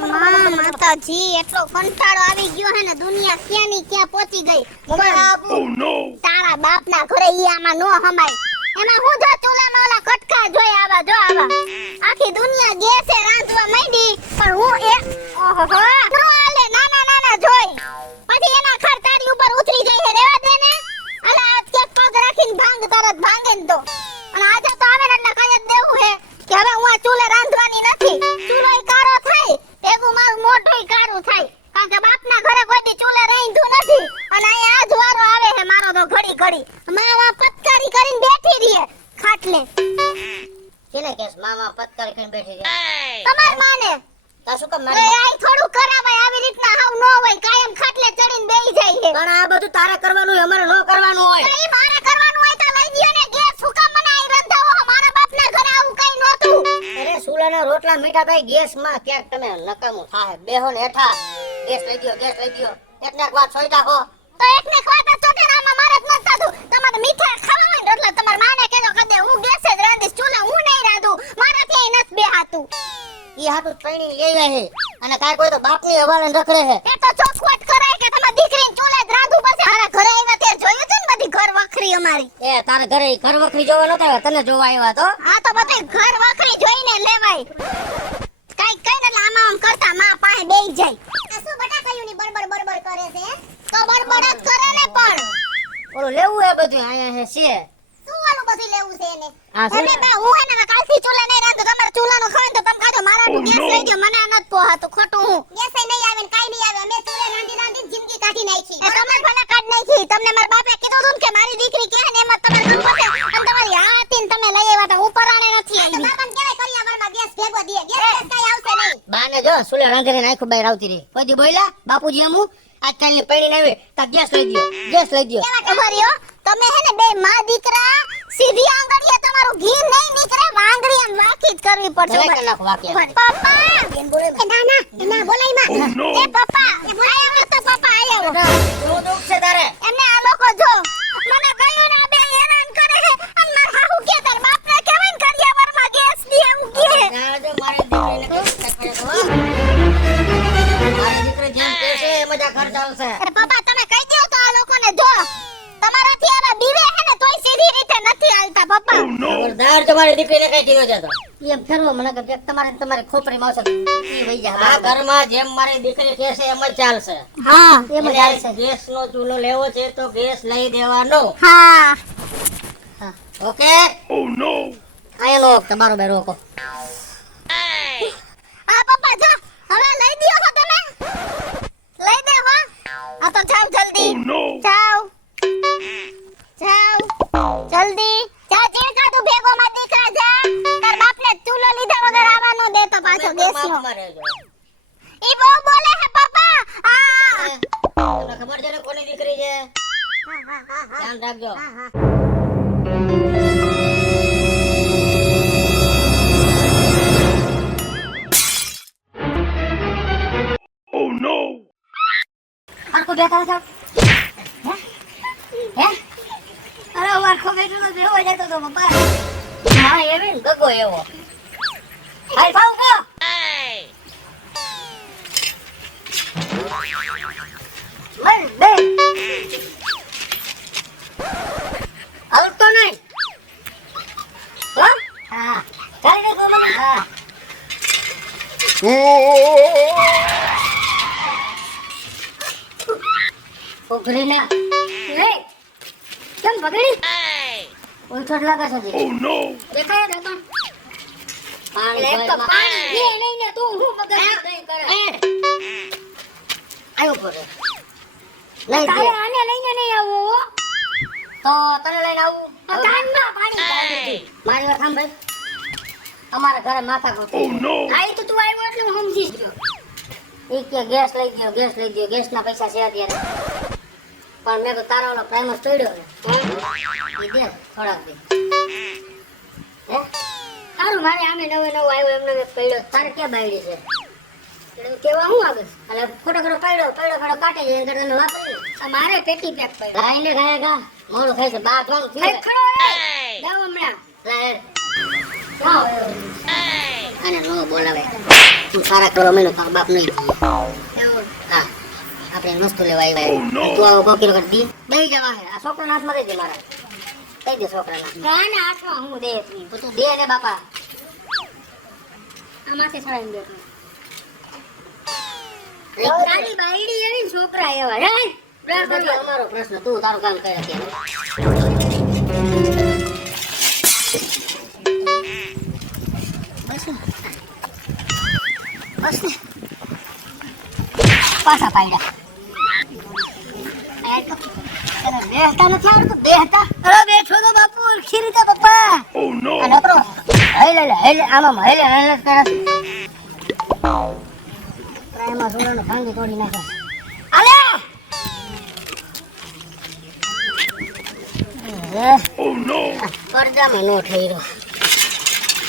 માતાજી એટલો કંટાળો આવી ગયો હે ને દુનિયા ક્યાંની ક્યાં પહોંચી ગઈ. તારા બાપના ઘરે ઈ આમાં નો હમાય. એમાં હું જો ચૂલામાં ઓલા કટકા જોઈ આવા જો આવા. આખી દુનિયા ગેસે રાંધવા માંડી પણ હું ઓહો નો આલે નાના જોઈ. પછી એના ખર તારી ઉપર ઉતરી જાય હે રેવા દે ને. અલા આજ કે પગ રાખીને ભાંગ તરત ભાંગે ને તો. અને આજે તો આવે ને એટલે કઈ જ દેવું હે કે હવે હું આ ચૂલે રાંધવાની નથી. ચૂલોય કારો થાય ભેગું મારું મોઢુંય કારું થાય. કારણ કે બાપના ઘરે કોઈ દી ચૂલે રાંધ્યું નથી. અને અહીંયા આજ વારો આવે હે મારો તો ઘડી માવા પતકારી કરીને બેઠી રીએ ખાટલે. કેને કેસ મામા પતકારી કરીને બેઠી છે? તમાર માને તા શું કામ મારે આઈ થોડું કરાવાય આવી રીતના હાવ નો હોય કાયમ ખાટલે ચડીને બેહી જાય છે. પણ આ બધું તારે કરવાનું હોય અમારે નો કરવાનું હોય. ઈ મારે કરવાનું હોય તો લઈ દ્યો ને ગેસ શું કામ મને આઈ રંધાવો. મારા બાપના ઘરે આવું કઈ નહોતું. અરે સુલાના રોટલા મીઠા ભાઈ ગેસ માં ક્યાંક તમે નકામું થાહે. બેહો ને હેઠા ગેસ લઈ દ્યો એકને એક વાત સોઈટા હો તો એકને ખવાતા ચોટેરામાં મારે જ નતા થતું. તમારે મીઠા ખાવા હોય એટલે તમાર માને કેજો કદે હું ગેસે જ રાંધીશ ચૂલે હું નહીં રાંધું. મારાથી નસ બેહાતું. ઈ હાટુ ટ્રેનિંગ લેવા હે અને કાઈ કોઈ તો બાપની હવાલે રખડે હે. એ તો ચોખવટ કરાય કે તમાર દીકરીને ચૂલે જ રાંધું. પછી મારા ઘરે આવ્યા તે જોયું છે ને બધી ઘર વખરી અમારી. એ તારા ઘરે ઘર વખરી જોવા નતા આવ્યા તને જોવા આવ્યા તો. હા તો બધે ઘર વખરી જોઈને લેવાય. કાઈ કઈ ને આમાં આમ કરતા માં પાસે બેહી જાય. આ શું બટા કયું ની બડબડ કરે છે? તો બડબડ જ કરે ને પણ. ઓલો લેવું હે બધું આયા હે છે. શું ઓલું બધું લેવું છે એને? આ શું? અરે બા હું એને કાલથી ચૂલે નહીં રાંધું. તમારે ચૂલાનો ખાવ તો તમે ખાજો. મારા તો ગેસ લઈ ગયો મને નત પોહાતું ખોટું હું. ગેસ નહીં આવે ને કાઈ નહીં આવે. અમે ચૂલે રાંધી જિંદગી કાઢી નાખી. તમે ભલે કાઢ નાખી. તમને મારા બાપે કીધું હતું કે મારી દીકરી કે ને એમાં તમારે કામ પડે. અને તમારી હાથીને તમે લઈ આવ્યા તો ઉપરાણે નથી આવી. બાપાને કેવાય કરિયાવરમાં ગેસ ભેગો દે. ગેસ કાઈ આવશે નહીં. બાને જો સુલે રાંધીને નાખ્યું બહાર આવતી રહી. કોઈ બોલ્યા બાપુજી હું આજકાલની પૈણી આવે તા ગેસ લઈ દ્યો. કેવા ખબરિયો તમે હે ને બે માં દીકરા સીધી આંગળીએ તમારું ઘી નહીં નીકળે. વાંગળી આમ વાકી જ કરવી પડશે. પપ્પા બેન બોલે ના બોલાય માં. એ પપ્પા એ બોલાય તો પપ્પા આયો. શું દુખ છે તારે? એમને આ લોકો જો મને ગયું ના બે હેરાન કરે છે. અને માર હાહુ કે તાર બાપને કહેવાય ને કરિયાવરમાં ગેસ દે એવું કે. ના જો મારી દીકરીને કઈ કરે તો મારી દીકરી જેમ કહે છે એ મજા ઘર ચાલશે. અરે પપ્પા તમે કહી દો તો આ લોકોને જો તમારાથી આવા બીવે હે ને તોય સીધી રીતે નથી હાલતા પપ્પા. ખબરદાર તમારી દીકરીને કઈ કીધો છે તો એમ ફેરવો મને કે તમારી ખોપરી માં આવશે ઈ વઈ જા. આ ઘરમાં જેમ મારી દીકરી કહે છે એમ જ ચાલશે. હા એમ જ ચાલશે. ગેસ નો ચૂલો લેવો છે તો ગેસ લઈ દેવાનો. હા ઓકે. ઓ નો આયનો તમારો બે રોકો. આ પપ્પા જો હવે લઈ દ્યો હો તમે. લઈ દે હો. આ તો જાવ જલ્દી. જાવ જલ્દી જા. ચીણકા તું ભેગો માં દીકરા જા. તાર બાપને ચૂલો લીધા વગર આવવા નો દેતો પાછો ગેસ નો. ઈ બહુ બોલે હે પપ્પા. તમને ખબર છે ને કોની દીકરી છે? ધ્યાન રાખજો. Oh no! આખો બેઠા છો હે? અરે આખો બેઠો તો બેહો જતો તો પપ્પા. હા એવી ને ગગો એવો. હાલ ભાવ કો. મન બે. આવતો નહીં. હા. ચાલ દે ગો મને. હા. પકડીના રે કેમ પકડી ઉલટો લાગે છે. Oh no! દેખાય ને પણ પાણી તો પાણી લે લઈને તું હું બગાડ નહીં કરે. આયો પર લઈ તારે આને લઈને નહીં આવો. તો તને લઈને આવું. કાનમાં પાણી કાઢી. મારી વાત સાંભળ. અમારા ઘરે માથા ગોતે. Oh no! આઈ તો તું આવ્યો એટલે હું સમજી ગયો. ઈ કે ગેસ લઈ ગયો ગેસના પૈસા છે અત્યારે. પણ મેં તો તારો ઓલો પ્રાઇમર તોડ્યો ને ઈ દે થોડાક દે. હે સારું મારે આમે નવો આવ્યો એમને મેં પડ્યો. તારે ક્યાં બાયડી છે? એટલે કેવા હું આગળ એટલે ખોટો પડ્યો કાઢે છે એને કરતા વાપરી મારે પેટી પેક પડ્યો. ગાયને ગાય ગા મોડું થાય છે બા થોડું ખડો જાવ હમણાં. લે જાવ આને નો બોલાવે. તું સારા કરવા મેલો તારો બાપ નહીં એવું હા આપણે વસ્તુ લેવા આવ્યા Oh, no. તું આવો કોકીરો કરી દી દઈ જવા હે આ છોકરાના હાથમાં દઈ દે મારા દઈ દે છોકરાના ગાને હાથમાં હું દે તું દે ને બાપા આ માથે ચડાવીને દે એક તારી બાયડી એવી ને છોકરા એવા હે નથી અમારો પ્રશ્ન તું તારું કામ કરે અત્યારે બસ ને પાછા પાડ્યા બેહતા નથી આવડતું બેહતા અરે બેઠો તો બાપુ અરખી રીતે પપ્પા Oh આ no! નકરો હેલે આમાં હેલે કરે પ્રાયમાં સોળાનો ભાંગી તોડી નાખે અલે Oh no! પડદામાં નો ઠેરો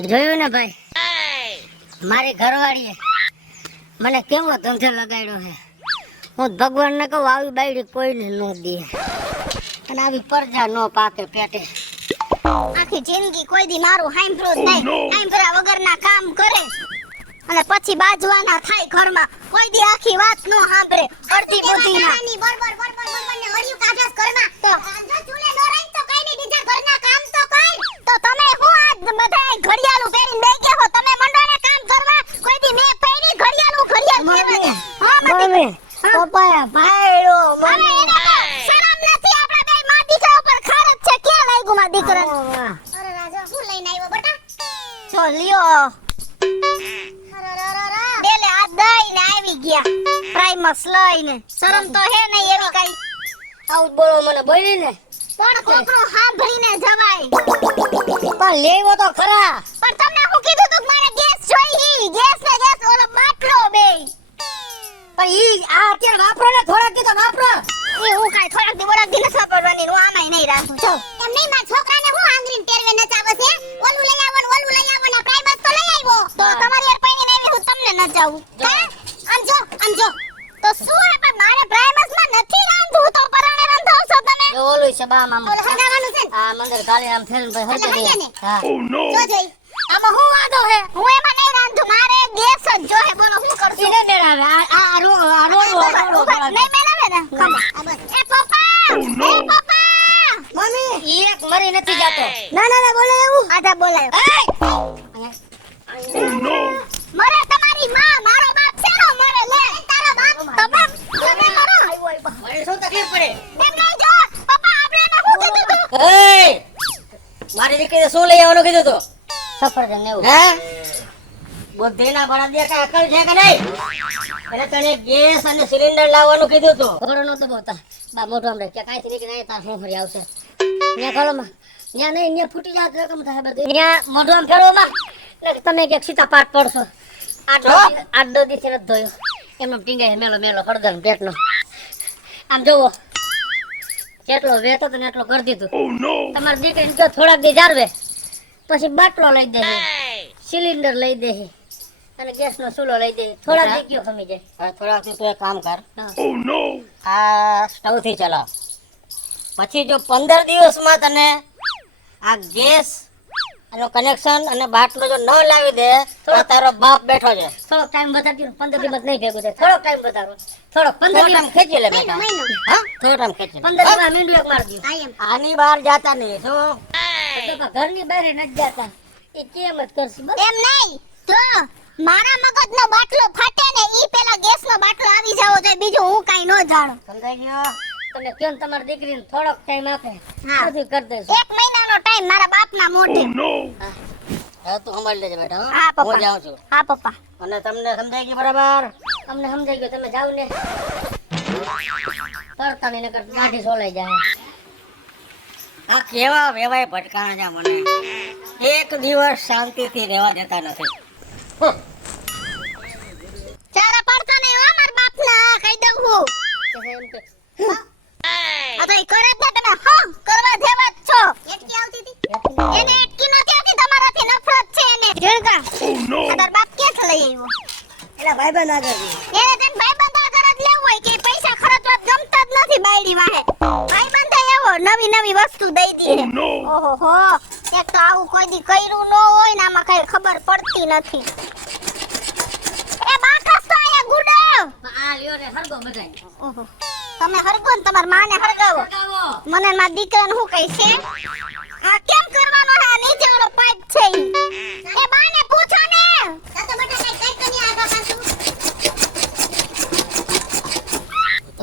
જોયું ને ભાઈ મારી ઘરવાળીએ મને કેવો ધંધે લગાડ્યો છે હું ભગવાનને કહું આવી બાયડી કોઈને ન દે અને આવી પરજા ન પાકે પેટે આખી જિંદગી કોઈ દી મારું હાંભળ્યું જ Oh, નહીં no. હાંભળ્યા વગરના કામ કરે અને પછી બાજવાના થાય ઘરમાં કોઈ દી આખી વાત નો સાંભળે અડધી બધી ના ને હળિયું કાઢસ ઘરમાં તો જો ચૂલે નો રહી તો કઈ નહીં બીજા ઘરના કામ તો કર તો તમે હું આ બધા ઘડિયાળું પહેરીને બેસી ગયા હો તમે મંડોને કામ કરવા કોઈ દી મેં પહેરી ઘડિયાળું કહેવાય હા મમ્મી પપ્પાયા ભાઈઓ હવે એને તો શરમ નથી આપણા બે માં દીકરા ઉપર ખારત છે ક્યાં લાગ્યું માં દીકરા અરે રાજા શું લઈને આવ્યો બેટા જો લ્યો બેલે આ દઈને આવી ગયા પ્રાઇમસ લઈને શરમ તો હે નહીં એવી કઈ આવું બોલો મને બોલી ને પણ કોકનું સાંભળીને જવાય પણ લેવો તો ખરા પણ તમને હું કીધું તું કે મારે ગેસ જોઈએ ગેસ ને ગેસ ઓલો બાટલો બે પણ ઈ આ અત્યારે વાપરો ને થોડાક દી તો વાપરો એ હું કાઈ થોડાક દી બોડાક દી નથી વાપરવાની હું આમાંય નહીં રાખું જો એમ નહીં મારા છોકરાને હું આંગળીને તેરવે નચાવે છે ઓલું લઈ આવો ને ઓલું લઈ આવો ને પ્રાઇમસ તો લઈ આવ્યો તો તમારી યાર પૈણી આવી હું તમને નચાવું હે આમ જો તો શું હે પણ મારે પ્રાઇમસ માં નથી રાંધવું તો પરાણે રાંધવશો તમે જો ઓલું છે બા મામા ઓલું હગાવાનું છે ને આ મંદર કાલે આમ ફેરન ભાઈ હરકે દે હા Oh no! જો જોઈ આમાં હું વાંધો હે હું એમાં નહીં રાંધું મારે ગેસ જ જો હે બોલો હું કરશું ઈને મેળાવે આ રો નહીં મેળાવે ને ખમો આ બસ એ પપ્પા Oh, no. એ પપ્પા મમ્મી એક મરી નથી જાતો ના બોલે એવું આધા બોલાય Oh no! મરે તમારી માં મારો બાપ છે નો મરે લે તારો બાપ તો બાપ તમે કરો મને શું તકલીફ પડે એમ કહી જો પપ્પા આપણે એને શું કીધું તું એય મારી દીકરીને શું લઈ આવવાનું કીધું તું સફરજન એવું હે બુદ્ધિના બળા દે કે અકલ છે કે નહીં એટલે તને ગેસ અને સિલિન્ડર લાવવાનું કીધું તું ઘોડો તો બોતા બા મોટો આમ કે કાઈ થી કે તાર શું ફરી આવશે ન્યા કળમાં ન્યા નહીં ન્યા ફૂટી જાત રકમ થાય બધું ન્યા મોટો આમ ફેરવમાં એટલે તમે કે સીતા પાટ પડશો આડો દીથી નથી ધોયો એમનો ટીંગાય મેલો હળદર પેટનો આમ જોવો જેટલો વેતો તો એટલો કરી દીધું Oh no! તમારી દીકરીને જો થોડાક દી જાળવે પછી બાટલો લઈ દે સિલિન્ડર લઈ દે અને ગેસનો ચૂલો લઈ દે થોડાક દી કયો ખમી જાય થોડાક દી તું એક કામ કર Oh no! આ સ્ટવ થી ચલાવ પછી જો 15 દિવસમાં તને આ ગેસ એનો કનેક્શન અને બાટલો જો ન લાવી દે તો તારો બાપ બેઠો છે થોડોક ટાઈમ બતાડજો 15 દિવસ નહીં ભેગું થાય થોડોક ટાઈમ બતાવો થોડોક 15 દિવસ ખેંચી લે બેટા હા થોડો ટાઈમ ખેંચી 15 દિવસ મીંડું એક માર દો આની બહાર જાતા નહીં જો ઘરની બહાર નથી જાતા એ કેમ જ કરશે બસ એમ નહીં જો મારા મગજનો બાટલો ફાટે ને ઈ પેલા ગેસનો બાટલો આવી જાવો જોઈએ બીજું હું કાઈ ન જાણું સમજાઈ ગયો તમે કેમ તમારી દીકરીને થોડોક ટાઈમ આપે હા. બધું કરી દેશું 1 મહિનાનો ટાઈમ મારા બાપના મોઢે Oh no! હવે તું સંભાળી લેજે બેટા હો? હા, પપ્પા. હું જાઉં છું હા પપ્પા અને તમને સમજાઈ ગયું બરાબર અમને સમજાઈ ગયું તમે જાવ ને કરતા નહીં નકર ગાંઠી સોલાઈ જાય આ કેવા વેવાય ભટકાણા છે મને એક દિવસ શાંતિથી રહેવા દેતા નથી ચારા પડતા નહીં હો મારા બાપના કહી દઉં હું આ તો ઈ કરે જ ને તમે હા કરવા જેવા જ છો એટકી આવતી હતી એને એટકી નથી આવતી તમારાથી નફરત છે એને જળગા Oh no! આ તાર બાપ ક્યાંથી લઈ આવ્યો એલા ભાઈબંધ આગળ એને તને ભાઈબંધ આગળ જ લેવું હોય કે પૈસા ખર્ચવા ગમતા જ નથી બાયડી વાહે ભાઈબંધ એવો નવી વસ્તુ દઈ દી Oh no! ઓહો એક તો આવું કોઈ દી કર્યું ન હોય ને આમાં કઈ ખબર પડતી નથી. એ બાકસ તો આયા ગુડો. આ લ્યો ને હરગો બધાય. ઓહો, તમે હરગો ને તમાર માને હરગાવો. હરગાવો. મને માર દીકરાને શું કહે છે? આ કેમ કરવાનો છે? આ નીચે ઓલો પાઇપ છે ઈ. એ બાને પૂછો ને. તો બેટા કઈ કઈ કની આગા પાછું.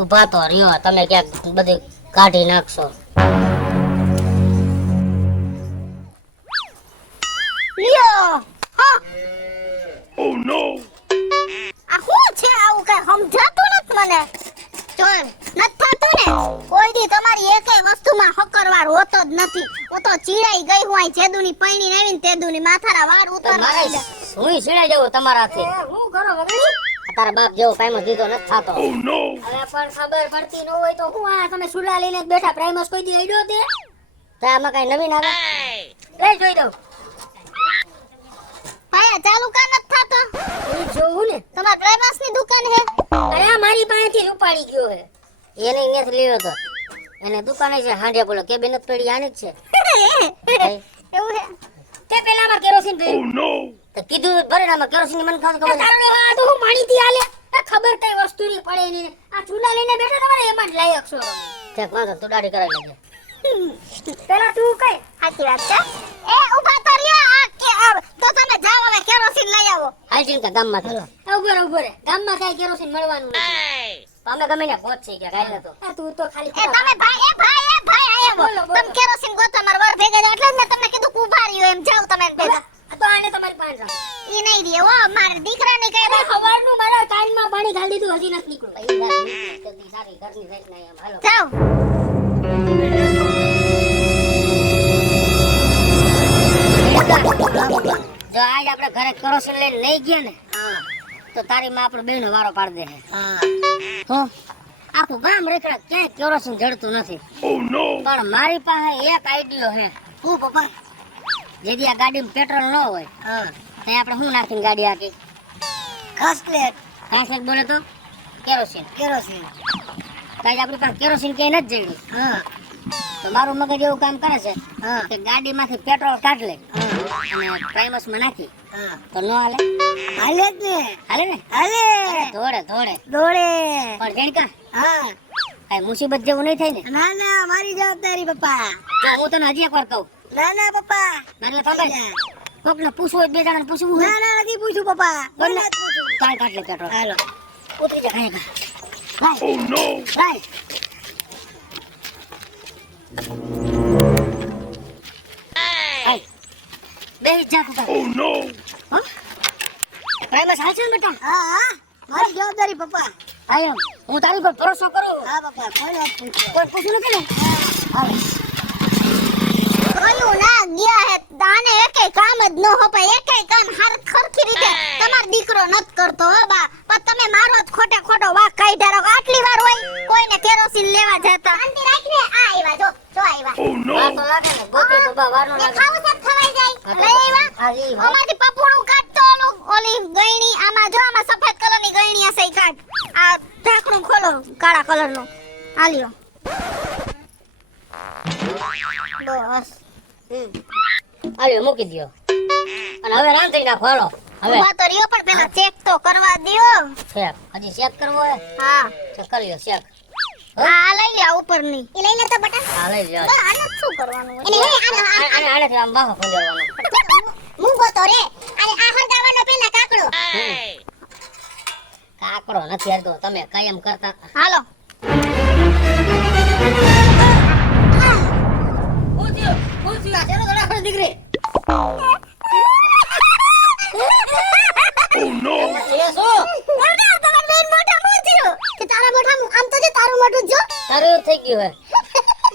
ઊભા તો રહ્યો, તમે ક્યાંક બધી કાઢી નાખશો. લ્યો. હા. Oh no! આ શું છે આવું કઈ સમજાતું નથી મને. જોઈ નથી થતું ને. કોઈ દી તમારી એકેય વસ્તુમાં હકરવાર હોતો જ નથી. હું તો ચીડાઈ ગઈ હું આ જેદુની પૈણી આવીને તેદુની માથારા વાળ ઉતારવા મારે માંડ્યા. હું સીડા જવું તમારાથી. હું કરો વગડી? તારા બાપ જેવો કાયમો દીધો નથી થાતો. Oh no! હવે પણ ખબર પડતી ન હોય તો હું આ તમે સુલા લઈને જ બેઠા પ્રાઇમસ કોઈ દી આડ્યો તે તો આમાં કઈ નવીન આવે લઈ જોઈ દઉં. પાયા ચાલુ કા નથી થાતો? હું જોઉં ને તમાર પ્રાઇમસની દુકાન હે? અરે આ મારી પાસેથી જ ઉપાડી ગયો હે. એને અહીંયાથી લીધો તો એને દુકાને છે હાંડે બોલો કે બેન પડી આની જ છે. એવું હે? તે પેલામાં કેરોસીન Oh પીવું no! તો કીધું ભરેડામાં કેરોસીન ની મને ખાસ ખબર છે. આ તો હું માણીથી આલે આ ખબર કઈ વસ્તુ ની પડે ની આ ચૂલા લઈને બેઠા તમારે એમાં જ લાયક છો. તે વાંધો તું દાઢી કરાવી લેજે. પેલા તું કઈ સાચી વાત છે. એ ઊભા તો રહ્યો. આ કે તો તમે જાઓ હવે કેરોસીન લઈ આવો. હાલ ચિંતા ગામમાં ચાલો. ઉભો રે ગામમાં કઈ કેરોસીન મળવાનું નથી. અમે ગમે ને પહોંચી ગયા કાઈ નતો. તું તો ખાલી એ તમે ભાઈ આયા બોલો, બોલો. તમે કેરોસીન ગોતો માર વર ભેગા જાવ એટલે જ મેં તમને કીધું કે ઊભા રહ્યો એમ જાવ તમે ભેગા. તો આને તમારી પાસે ઈ નહીં રહે હો મારા દીકરાને કઈ સવારનું મારા કાનમાં પાણી ઘાલી દીધું હજી નથી નીકળ્યું. સારી ઘરની રહી ના એમ હાલો. જાવ. જો આજ આપણે ઘરે કેરોસીન લઈને નહીં ગયા ને તો તારી માં આપણો બેનો વારો પાડી દે. હો આખું ગામ રેખડા ક્યાંય કેરોસીન જડતું નથી. Oh no! પણ મારી પાસે એક આઈડિયો છે. હું પપ્પા જેથી આ ગાડીમાં પેટ્રોલ ન હોય ત્યાં આપણે શું નાખીને ગાડી આખી ઘાસલેટ બોલે તો કેરોસીન કઈ આપણી પાસે કેરોસીન ક્યાંય નથી જડ્યું. તો મારું મગજ એવું કામ કરે છે કે ગાડીમાંથી પેટ્રોલ કાઢ લે અને પ્રાઇમસમાં નાખી તો નો હાલે. હાલે જ ને ધોળે પણ જેણકા કઈ મુસીબત જેવું નહીં થાય ને? ના ના મારી જવાબદારી પપ્પા. તો હું તને હજી એકવાર કહું ના ના પપ્પા. મને સાંભળ કોકને પૂછવું હોય બે જણાને પૂછવું હોય ના ના નથી પૂછ્યું પપ્પા. બોલ ને. કાંઈ કાઢ લે પેટ્રોલ. હાલો. ઉતરી જા કાંઈ Oh no! કાંઈ બેહી જા તું Oh no! પ્રાઇમસ હાલશે ને બેટા? હા હા મારી જવાબદારી પપ્પા. આયો હું તારી પર ભરોસો કરું. હા પપ્પા કોઈ વાત પૂછો. કોઈ પૂછ્યું નથી ને? હાલે. કયું ના ગયા હે દાને એકે કામ જ ન હોપાય એકે કામ ખરખી રીતે તમાર દીકરો નત કરતો હો બા પણ તમે મારો જ ખોટો વાક કાઢ્યા રાખો. આટલી વાર હોય કોઈને કેરોસીન લેવા જતા શાંતિ રાખને. આ આવ્યા જો આવ્યા. Oh no! વાર તો લાગે ને ગોતી તો બા વાર નો લાગે. ખાવું છે ખવાઈ જાય લઈ આવ્યા. હા ઈ ભાઈ. અમારી પપુડું કાઢતો ઓલી ગયણી આમાં જો આમાં સફેદ કલરની ગયણી હશે ઈ કાઢ. આ ઢાંકણું ખોલો કાળા કલરનું આલ્યો બસ. આલ્યો મૂકી દ્યો અને હવે રાંધી નાખો હાલો. હવે ઉભા તો રહ્યો પણ પેલા ચેક તો કરવા દ્યો. શેક હજી શેક કરવો હે? હા તો કરી લ્યો શેક. આ લઈ લે ઉપરની. એ લઈ લે તો બટા. હા લઈ લ્યો. બા આને શું કરવાનું હોય? આનેથી આમ બાહો ખોજવાનો. મૂંગો તો રે. અને આ હંગાવાનો પેલા કાકડો. કાકરો નથી હાલતો તમે કાયમ કરતા. હાલો. પૂછ્યું ચલો તો રાખો દીકરી. Oh no! એ શું? મોટા તમાર બેન મોટા મૂંછ્યું. કે તારા મોઢા આમ તો જે તારું મોઢું જો. તારું એવું થઈ ગયું હે.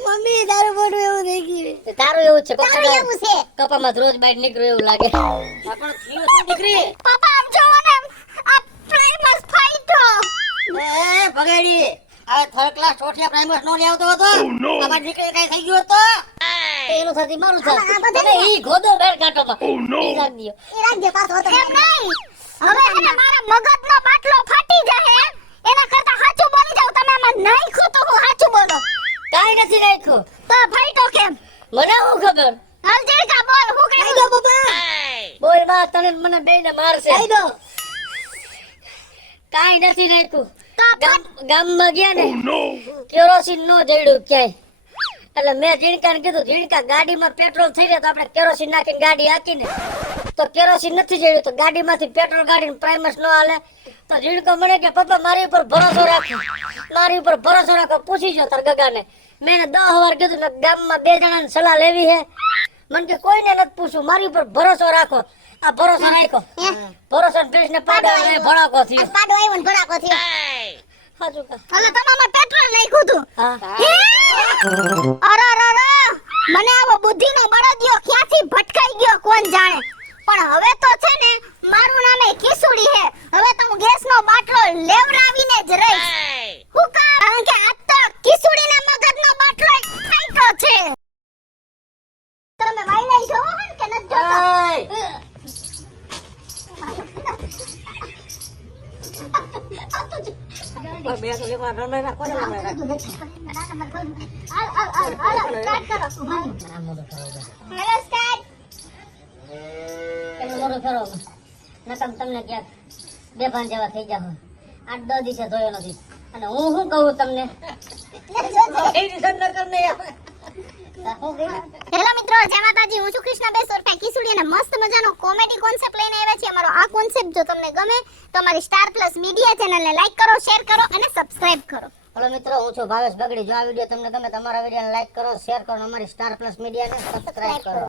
મમ્મી તારું મોઢું એવું થઈ ગયું. તે તારું એવું છે તારું એવું છે. કપામાં રોજ બહાર નીકળ્યું એવું લાગે. પણ થયું શું દીકરી? પાપા આમ જોવો ને આ પ્રાઇમસ ફાઈટો. એ ભગાડી હવે થર્ડ ક્લાસ ચોથિયા પ્રાઇમસ નો લેવતો હતો. Oh no! તમારી દીકરી કઈ થઈ ગયું હતો? તો એનું સાથી મારું છે. આ બધા તમે ઈ ગોદો બેર કાઢોમાં. Oh no! ઈ રાખ દ્યો. એ રાજ્ય પાછો હતો. એમ નહીં. હવે એને મારા મગજનો બાટલો ફાટી જાય એના કરતા સાચું બોલી જાવ. તમે આમાં નહીં ખોતો હું સાચું બોલો. કાંઈ નથી રાખ્યું. તો ફાઈટો કેમ? મને શું ખબર? હાલ જઈ કા તને ને મને બેયને મારશે કહી દો. કાંઈ નથી રાખ્યું તો ગામમાં ગયા ને Oh no! કેરોસીન નો જડ્યું ક્યાંય એટલે મેં ઝીણકાને કીધું ઝીણકા ગાડીમાં પેટ્રોલ થઈ જાય તો આપણે કેરોસીન નાખીને ગાડી હાકીને તો કેરોસીન નથી જડ્યું તો ગાડીમાંથી પેટ્રોલ કાઢીને પ્રાઇમસ નો હાલે તો ઝીણકો મને કે પપ્પા મારી ઉપર ભરોસો રાખો પૂછી જો તાર ગગાને મેં 10 વાર કીધું ને ગામમાં 2 જણાની સલાહ લેવી હે મને કે કોઈને નથી પૂછું મારી ઉપર ભરોસો રાખો આ ભરોસો રાખ્યો ભરોસો ને પાડો ભડાકો થયો આ પાડો આવ્યો ને ભડાકો થયો સાચું કહે હવે તમામાં પેટ્રોલ નાખ્યું તું હા અરે મને આવો બુદ્ધિનો બળદિયો ક્યાંથી ભટકાઈ ગયો કોણ જાણે પણ હવે તો છે ને મારું નામે કિસુડી હે હવે તો હું ગેસનો બાટલો લેવડાવીને જ રહીશ હું કારણ કે આ તો કિસુડીના મગજનો બાટલો ફાઈટો છે તમે વાઈલાઈ જોવો હે કે નથી જોતા બે તો લેવા રમે રાખો ને રમે રાખો નકમ તમને ક્યાંક બેભાન જેવા થઈ જાવ 8-10 દિવસે જોયો નથી અને હું શું કહું તમને હેલો મિત્રો જય માતાજી હું છું કૃષ્ણા બેસોરકા કિસુડી અને મસ્ત મજાનો કોમેડી કોન્સેપ્ટ લઈને આવ્યા છે અમારો આ કોન્સેપ્ટ જો તમને ગમે તો અમારી સ્ટાર પ્લસ મીડિયા ચેનલને લાઈક કરો શેર કરો અને સબસ્ક્રાઇબ કરો હેલો મિત્રો હું છું ભાવેશ બગડી જો આ વિડિયો તમને ગમે તમારા વિડિયોને લાઈક કરો શેર કરો અને અમારી સ્ટાર પ્લસ મીડિયાને સબસ્ક્રાઇબ કરો